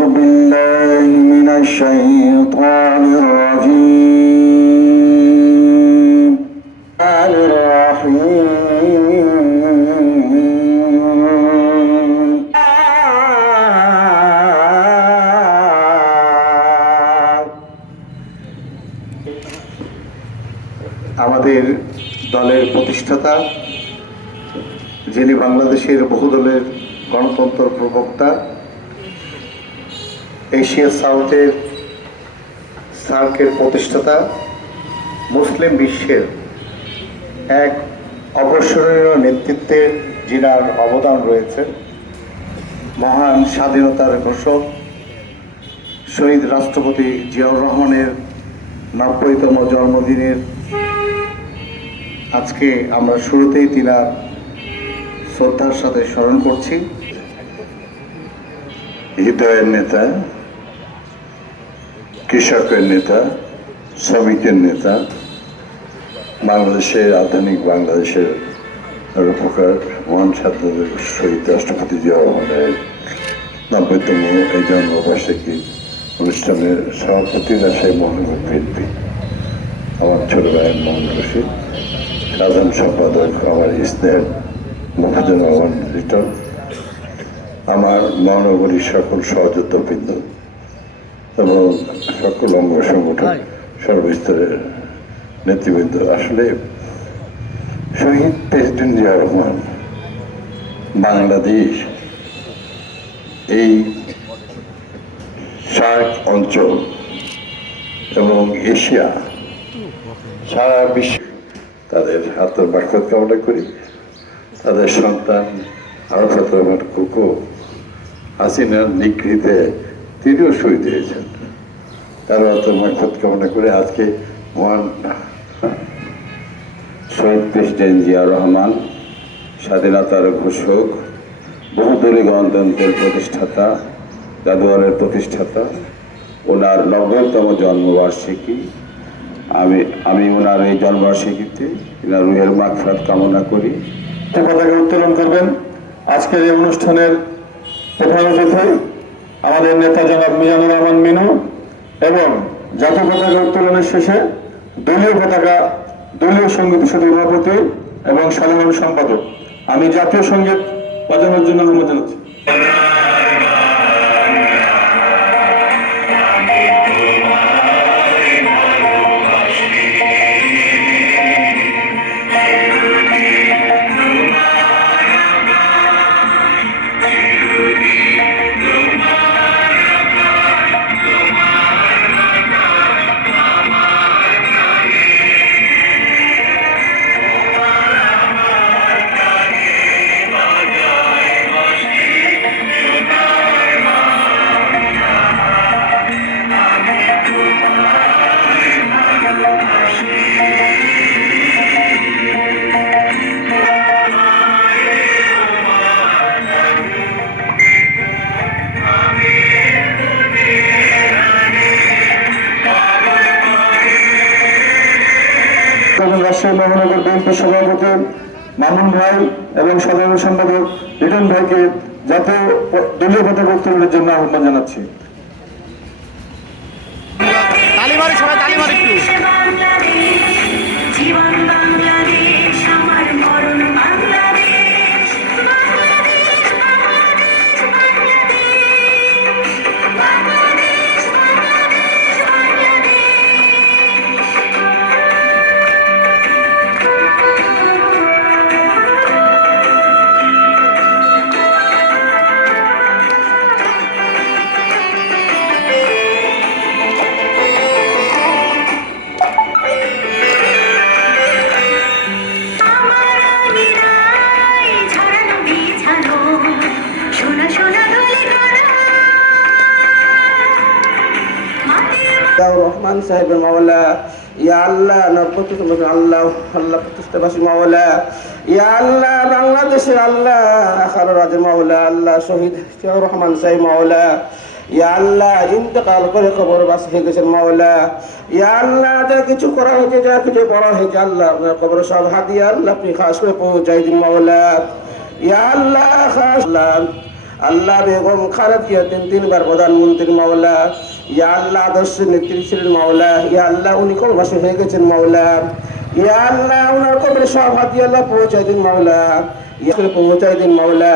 أعوذ بالله من الشيطان الرجيم الرحيم আমাদের দলের প্রতিষ্ঠাতা, যিনি বাংলাদেশের বহুদলের গণতন্ত্র প্রবক্তা, এশিয়া সাউথের সার্কের প্রতিষ্ঠাতা, মুসলিম বিশ্বের এক অগ্রসরণীয় নেতৃত্বে যিনার অবদান রয়েছে, মহান স্বাধীনতার ঘোষক শহীদ রাষ্ট্রপতি জিয়াউর রহমানের ৯০তম জন্মদিনের আজকে আমরা শুরুতেই তিনার শ্রদ্ধার সাথে স্মরণ করছি। হৃদয়ের নেতা, কৃষকের নেতা, শ্রমিকের নেতা, বাংলাদেশের আধুনিক বাংলাদেশের রূপকার মহান ছাত্রদের শহীদ রাষ্ট্রপতি জিয়াউর রহমানের ৯০তম এই জন্মবার্ষিকী অনুষ্ঠানের সভাপতি রাজশাহী মহানগর বিএনপি আমার ছোট ভাই মোহাম্মদ রশিদ, সাধারণ সম্পাদক আমার স্নেহের মফিজুর রহমান লিটন, আমার মহানগরীর সকল সহযোদ্ধাবৃন্দ এবং সকল অঙ্গ সংগঠন সর্বস্তরের নেতৃবৃন্দ। আসলে শহীদ প্রেসিডেন্ট জিয়াউর রহমান বাংলাদেশ, এই সার্ক অঞ্চল এবং এশিয়া, সারা বিশ্ব তাদের হাতের বারকত কামনা করি। তাদের সন্তান আরাফাত রহমান কুকু হাসিনার নিগৃহীতে তিনিও শহীদ হয়েছেন, তার হাতের বারকত কামনা করে আজকে মহান শহীদ প্রেসিডেন্ট জিয়াউর রহমান, স্বাধীনতার ঘোষক, বহুদলীয় গণতন্ত্রের প্রতিষ্ঠাতা, জাদুঘরের প্রতিষ্ঠাতা, ওনার ৯০তম জন্মবার্ষিকী। আমি ওনার এই জন্মবার্ষিকীতে ওনার রুহের মাগফিরাত কামনা করি। পতাকা উত্তোলন করবেন আজকের এই অনুষ্ঠানের প্রধান অতিথি আমাদের নেতা জনাব মিজানুর রহমান মিনু, এবং জাতীয় পতাকা উত্তোলনের শেষে দলীয় পতাকা, দলীয় সঙ্গীত সভাপতি এবং সাধারণ সম্পাদক। আমি জাতীয় সঙ্গীত বাজানোর জন্য অনুমতি জানাচ্ছি। রাজশাহী মহানগর বিএনপি সভাপতি মামুন ভাই এবং সাধারণ সম্পাদক লিটন ভাইকে জাতীয় দলীয় পতাকা উত্তোলনের জন্য আহ্বান জানাচ্ছি। রহমান সাহেবের মাওলা, ইয়া আল্লাহ ৯০তম আল্লাহ আল্লাহ প্রতিষ্ঠাবাসী মাওলা, ইয়া আল্লাহ বাংলাদেশের আল্লাহ আখার রাজে মাওলা, আল্লাহ শহীদ জিয়াউর রহমান সাহেব মাওলা, ইয়া আল্লাহ ইন্তেকাল করে খবর বাস হয়ে গেছেন মাওলা, ইয়া আল্লাহ যা কিছু করা হয়েছে, যা কিছু বলা হয়েছে আল্লাহ আপনার খবর সব হাদিয়া আল্লাহ আপনি খাস করে পৌঁছাই দিন মাওলা, ইয়া আল্লাহ খাস আল্লাহ বেগম খালেদা তিনবার প্রধানমন্ত্রী মাওলা, ইয়া আল্লাহ আদর্শ নেত্রী ছিলেন মাওলা, ইয়া আল্লাহ উনি কলমাসে হয়ে গেছেন মাওলা, ইয়া আল্লাহ ওনার কবরে সব হাত আল্লাহ পৌঁছাই দিন মাওলা, ইয়া পৌঁছাই দিন মাওলা।